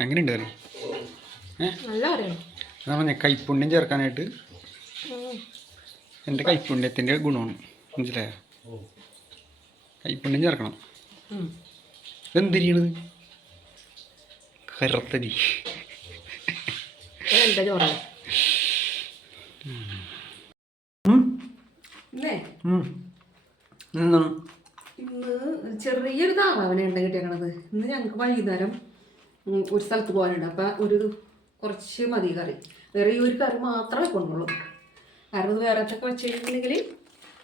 എങ്ങനെയുണ്ട് കറി ഏ? നല്ല കറിയാണ് അതാ പറഞ്ഞ കൈപ്പുണ്യം ചേർക്കാനായിട്ട് എന്റെ കൈപ്പുണ്യത്തിന്റെ ഗുണമാണ്. മനസ്സിലായോ? കൈപ്പുണ്യം ചേർക്കണം. ഇതെന്തിരിയണത്? കറുത്തരി. ചെറിയൊരു താറാവിനെ ഉണ്ട് കിട്ടിയേക്കണത്. ഇന്ന് ഞങ്ങൾക്ക് വൈകുന്നേരം ഒരു സ്ഥലത്ത് പോകാനുണ്ട്. അപ്പം ഒരു കുറച്ച് മതി കറി. വേറെ ഈ ഒരു കറി മാത്രമേ കൊണ്ടുള്ളൂ. കാരണം ഇത് വേറെ ഒക്കെ വെച്ച് കഴിഞ്ഞിട്ടുണ്ടെങ്കിൽ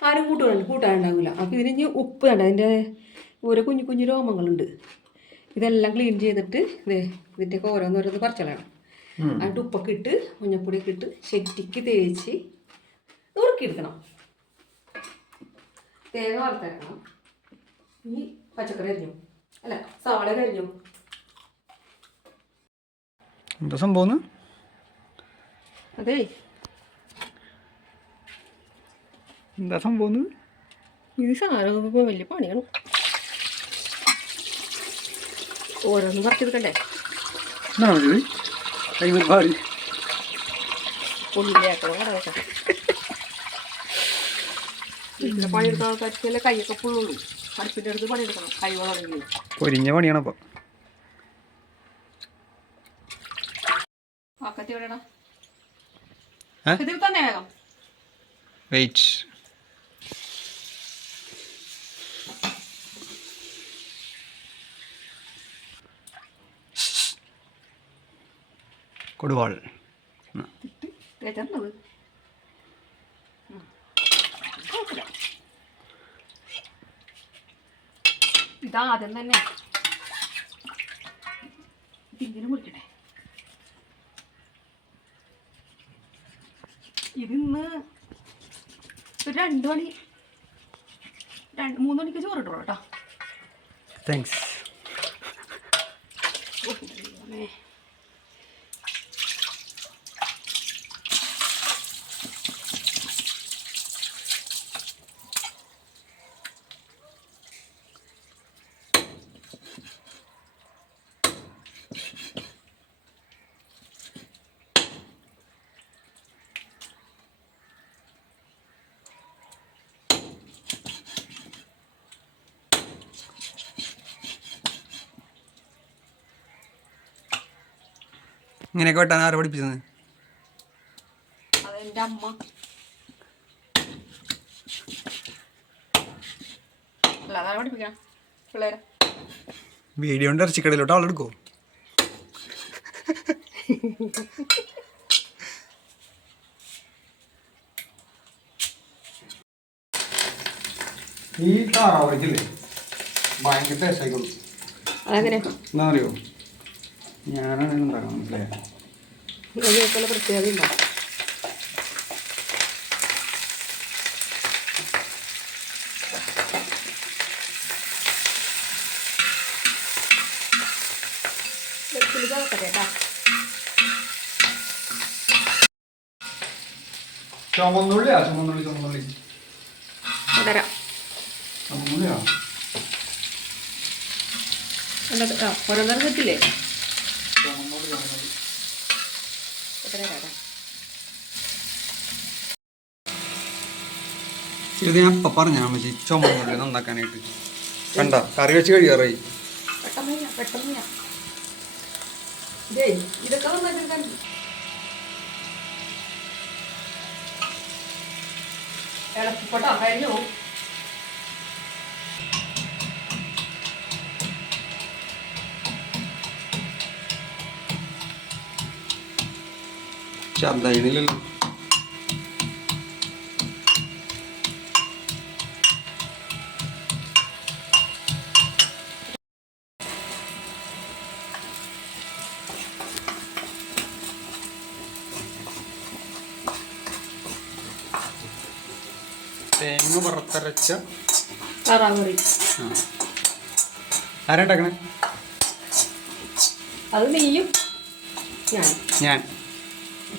ആരും കൂട്ടുക കൂട്ടാനുണ്ടാവില്ല അപ്പോൾ ഇതിന് ഉപ്പ് വേണ്ട. അതിന്റെ ഓരോ കുഞ്ഞു കുഞ്ഞു രോമങ്ങളുണ്ട്. ഇതെല്ലാം ക്ലീൻ ചെയ്തിട്ട് ഇതേ ഇതിന്റെയൊക്കെ ഓരോന്നോരോന്ന് പറിച്ചളയണം. അതിന്റെ ഉപ്പൊക്കെ ഇട്ട് മഞ്ഞപ്പൊടിയൊക്കെ ഇട്ട് ശെറ്റിക്ക് തേച്ച് നുറുക്കിയെടുക്കണം. തേങ്ങ വറുത്തരക്കണം. ഈ പച്ചക്കറി അരിഞ്ഞു. അല്ല സവാള അരിഞ്ഞു. എന്താ സംഭവം അതേ എന്താ സംഭവം ഇത് സാധനം ഇപ്പോൾ വലിയ പണിയാണ് ഓരോന്ന് പറിച്ചെടുക്കണ്ടേ പാടി വീട്ടിലെ പണിയെടുക്കുന്ന ആൾക്കാർക്ക് കൈയൊക്കെ ഫുള്ളുള്ളൂ അടുപ്പിന്റെ അടുത്ത് പണിയെടുക്കണം കൈ വളരെങ്കിൽ പൊരിഞ്ഞ പണിയാണ് ഏ? ഇതിൽ തന്നെ വേഗം. വെയിറ്റ് കൊടുവാൾ. ഇതാദ്യം തന്നെ. ഇതിങ്ങനെ മുറിക്കട്ടെ. ഇതിന്ന് ഒരു രണ്ട് മണി രണ്ട് മൂന്ന് മണിക്ക് ചോറ് ഇട്ടോ കേട്ടോ. താങ്ക്സ് ഇങ്ങനെയൊക്കെ വെട്ടാൻ ആരെ പഠിപ്പിച്ചത്? അതെന്റെ അമ്മ. അല്ലാതെ പഠിപ്പിക്കണം? പിള്ളേരെ. വീഡിയോന്റെ ഇറച്ചിക്കടയിലോട്ട് ആളെടുക്കോ ഈ താറാവടിക്കില്ലേ ഭയങ്കര ടേസ്റ്റ് ആയിക്കോളൂ അതെങ്ങനെ? എന്താ അറിയോ ഞാനാണ് ഉണ്ടാക്കണം മനസ്സിലായോ ഇതിനൊക്കെയുള്ള പ്രത്യേകത ചുമന്നുള്ളിയാ ചുമന്നുള്ളി ചുമന്നുള്ളി. കൊണ്ടുവരാം ചുമന്നുള്ളിയാ. എന്താ ചുമന്നുള്ളി കൊണ്ടുവരാം ഇത് ഞാൻ ഇപ്പം പറഞ്ഞ അമ്മച്ചി ചുമന്നുള്ളി നന്നാക്കാനായിട്ട്. കണ്ട? കറി വെച്ച് കഴിയാറായി ഇളക്കിപ്പോട്ടോ കഴിഞ്ഞു ശബ്ദയില്ലല്ലോ തേങ്ങ വറുത്തരച്ച താറാവ് കറി. ആ. ആരാണ്ടാക്കണേ അത് നീയും ഞാൻ.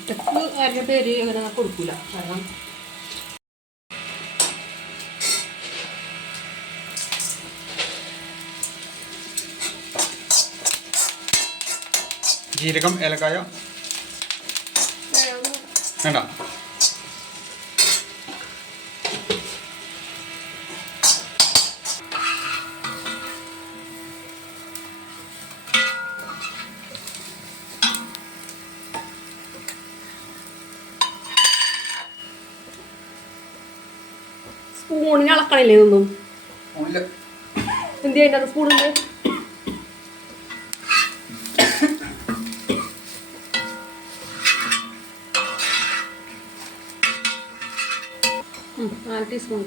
ഒറ്റയ്ക്ക് ആരുടെ പേര് അങ്ങനെ കൊടുക്കൂല. കാരണം ജീരകം ഏലക്കായ. വേണ്ട. സ്പൂണിന് അളക്കണില്ലേ ഇതൊന്നും? ഇല്ല. എന്ത് ചെയ്യേണ്ടത് സ്പൂണിന് നാല് ടീസ്പൂൺ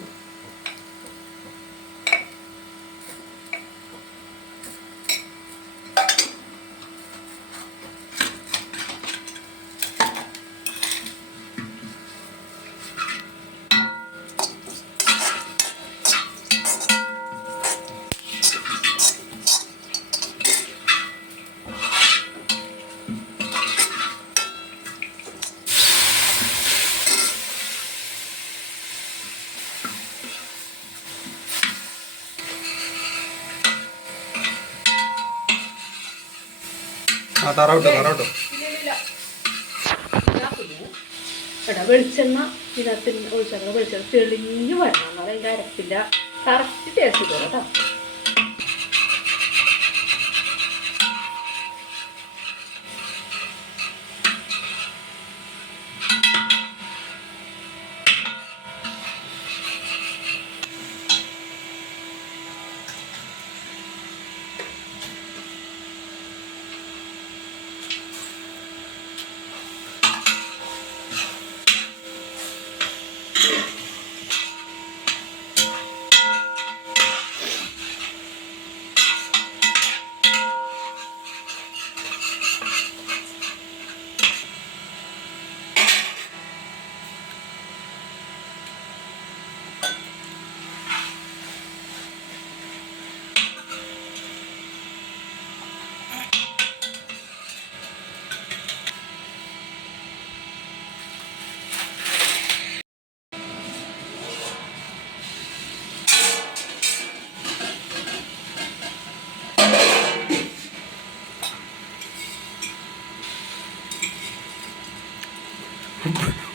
തറവിട്ടോ തറവിട്ടോ. എടാ വെളിച്ചെണ്ണ ഇതിനകത്ത് ഒഴിച്ചാൽ വെളിച്ചെണ്ണ തെളിഞ്ഞ് വരണം എന്നാലും അതിന്റെ അരപ്പിന്റെ കറക്റ്റ് ടേസ്റ്റ് കിട്ടും കേട്ടോ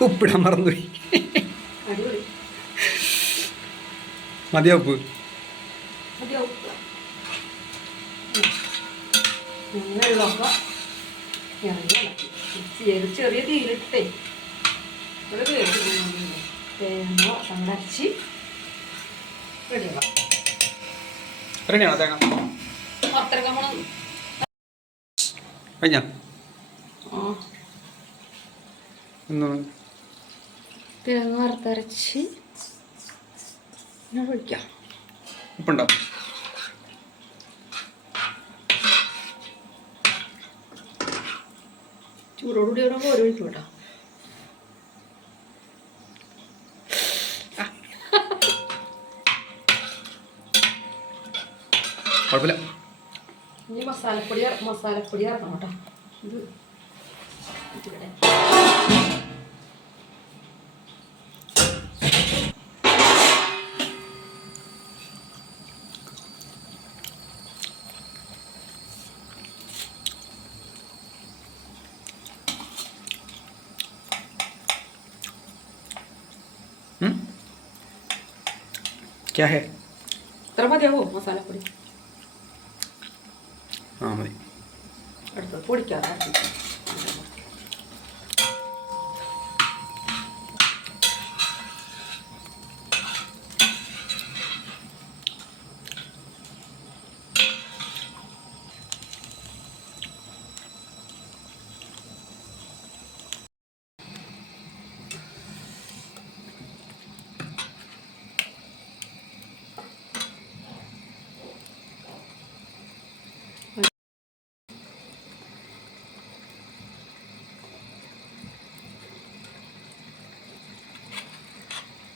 ഉപ്പിടാൻ മറന്നുപോയി മതിയാ ഉപ്പ്. വെള്ളമൊക്കെ ചെറിയ വേവിച്ച് തേങ്ങ റെഡിയാണോ കഴിഞ്ഞ? ഒന്ന് തേങ്ങ വറുത്തരച്ച് ഒഴിക്കാം. ഉപ്പുണ്ടോ? ചൂടോടുകൂടി അവിടെ ഒരു മിനിറ്റ് കേട്ടോ. കുഴപ്പമില്ല. ഇനി മസാലപ്പൊടി മസാലപ്പൊടി ഇറക്കണം കേട്ടോ. ഇത് ഇതിവിടെ क्या है? तरवा दिया वो मसाला पूरी हाँ भाई अरे तो पूरी क्या था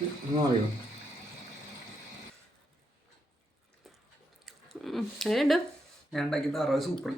ഒന്നും അറിയോ ഞാൻ ഉണ്ടാക്കി താറാവ് സൂപ്പർ.